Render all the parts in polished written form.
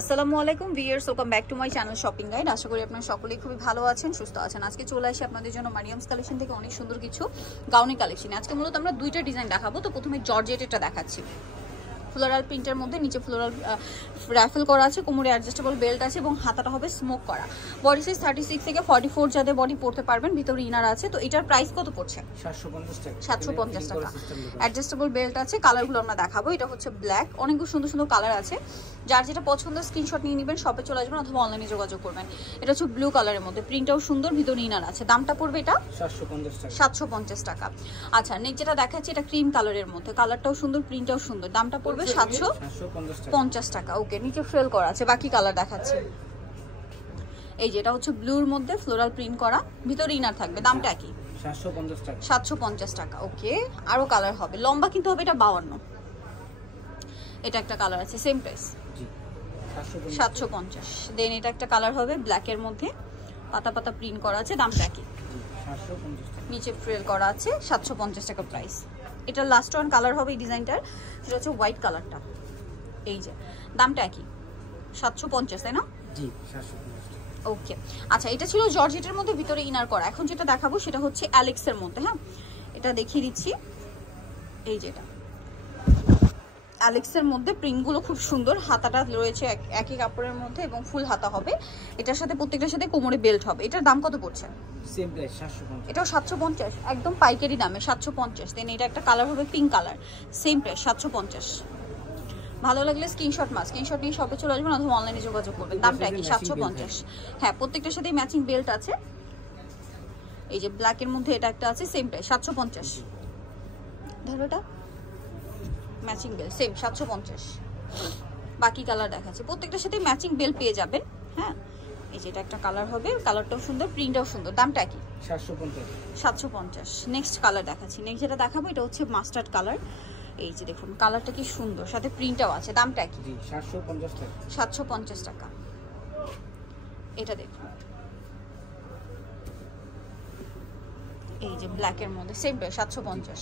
আসসালামু আলাইকুম viewers, welcome back to my channel shopping guide. আশা করি আপনারা সকলেই খুবই ভালো আছেন, সুস্থ আছেন। আজকে চলে আসি আপনাদের জন্য মারিয়ামস কালেকশন থেকে অনেক সুন্দর কিছু গাউনি কালেকশন। আজকে মূলত আমরা দুইটা ডিজাইন দেখাবো। তো প্রথমে জর্জেটেটা দেখাচ্ছি, ফ্লোরাল প্রিন্টের মধ্যে, নিচে ফ্লোরাল রাফেল করা আছে, কোমরে অ্যাডজাস্টেবল বেল্ট আছে এবং হাতাটা হবে স্মোক করা। বডি সাইজ 36 থেকে 44 যাদের বডি পড়তে পারবেন, ভিতরে ইনার আছে। তো এটার প্রাইস কত পড়ছে? 750 টাকা। অ্যাডজাস্টেবল বেল্ট আছে। কালারগুলো আমরা দেখাবো। এটা হচ্ছে ব্ল্যাক, অনেকগুলো সুন্দর সুন্দর কালার আছে। যার যেটা পছন্দ স্ক্রিনশট নিয়ে নেবেন, শপে চলে আসবেন অথবা অনলাইনে যোগাযোগ করবেন। এটা হচ্ছে ব্লু কালারের মধ্যে, প্রিন্টটাও সুন্দর, ভিতরে ইনার আছে। দামটা পড়বে এটা 750 টাকা। আচ্ছা, নেক্সট যেটা দেখাচ্ছি এটা ক্রিম কালারের মধ্যে, কালারটাও সুন্দর, প্রিন্টটাও সুন্দর। দামটা পড়বে 750 টাকা। ওকে, নিচে ফ্রেল করা আছে। বাকি কালার দেখাচ্ছি। এই যে এটা হচ্ছে ব্লুর মধ্যে ফ্লোরাল প্রিন্ট করা, ভিতরে ইনার থাকবে। দামটা কি? 750 টাকা। ওকে, আরো কালার হবে, লম্বা কিন্তু হবে এটা 52। এটা একটা কালার আছে, সেম প্রাইস 750। দেন এটা একটা কালার হবে ব্ল্যাকের মধ্যে, পাতা পাতা প্রিন্ট করা আছে। দামটা কি? নিচে ফ্রেল করা আছে, 750 টাকা প্রাইস। এটা লাস্ট ওয়ান কালার হবে এই ডিজাইনটার, সেটা হচ্ছে হোয়াইট কালারটা। এই যে দামটা কি? 750, তাই না? জি, 750। ওকে, আচ্ছা, এটা ছিল জর্জেটের মধ্যে, ভিতরে ইনার করা। এখন যেটা দেখাবো সেটা হচ্ছে অ্যালেক্সের মধ্যে। হ্যাঁ, এটা দেখিয়ে দিচ্ছি। এই যেটা অ্যালেক্সের মধ্যে, প্রিন্টগুলো খুব সুন্দর। হাতাটা রয়েছে একই কাপড়ের মধ্যে এবং ফুল হাতা হবে। এটার সাথে প্রত্যেকটার সাথে কোমরে বেল্ট হবে। এটার দাম কত পড়ছে? Same price 750। এটাও 750, একদম পাইকারি দামে 750। দেন এটা একটা কালার হবে পিঙ্ক কালার, সেম প্রাইস 750। ভালো লাগলে স্ক্রিনশট নিয়ে শপে চলে আসবেন অথবা অনলাইনে যোগাযোগ করবেন। দামটা কি? 750। হ্যাঁ, প্রত্যেকটার সাথে ম্যাচিং বেল্ট আছে। এই যে ব্ল্যাকের মধ্যে এটা একটা আছে, সেম প্রাইস 750। ধরো এটা ম্যাচিং বেল, সেম 750। বাকি কালার দেখাচ্ছি, প্রত্যেকটার সাথে ম্যাচিং বেল পেয়ে যাবেন। হ্যাঁ, এই যে এটা একটা কালার হবে, কালারটাও সুন্দর, প্রিন্টটাও সুন্দর। দামটা কি? 750। নেক্সট কালার দেখাচ্ছি। নেক্সট যেটা দেখাবো এটা হচ্ছে মাস্টার্ড কালার। এই যে দেখুন কালারটা কি সুন্দর, সাথে প্রিন্টটাও আছে। দামটা কি? 750 টাকা। এটা দেখুন, এই যে ব্ল্যাকের মধ্যে, সেম প্রাইস 750।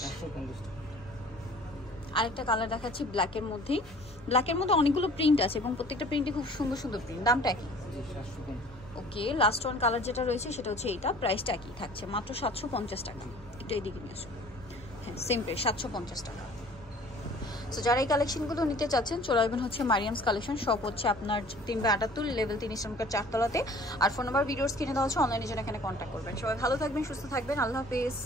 আরেকটা কালার দেখাচ্ছি ব্ল্যাকের মধ্যেই। ব্ল্যাকের মধ্যে অনেকগুলো প্রিন্ট আছে এবং প্রত্যেকটা প্রিন্টে খুব সুন্দর সুন্দর প্রিন্ট। দামটা কি? ওকে, লাস্ট ওয়ান কালার যেটা রয়েছে সেটা হচ্ছে এইটা, প্রাইসটা কি থাকছে? মাত্র 750 টাকা। একটু এইদিকে নিয়ে আসুন। হ্যাঁ, সেম প্রাইস 750 টাকা। সো যারা এই কালেকশনগুলো নিতে চাচ্ছেন চলে আসবেন হচ্ছে মারিয়ামস কালেকশন। শপ হচ্ছে আপনার 3/78 লেভেল 3 ইসলামকার 4 তলাতে। আর ফোন নাম্বার ভিডিওস কিনে দেওয়া হচ্ছে, অনলাইনে জন্য এখানে কন্ট্যাক্ট করবেন। সবাই ভালো থাকবেন, সুস্থ থাকবেন। আল্লাহ হাফেজ।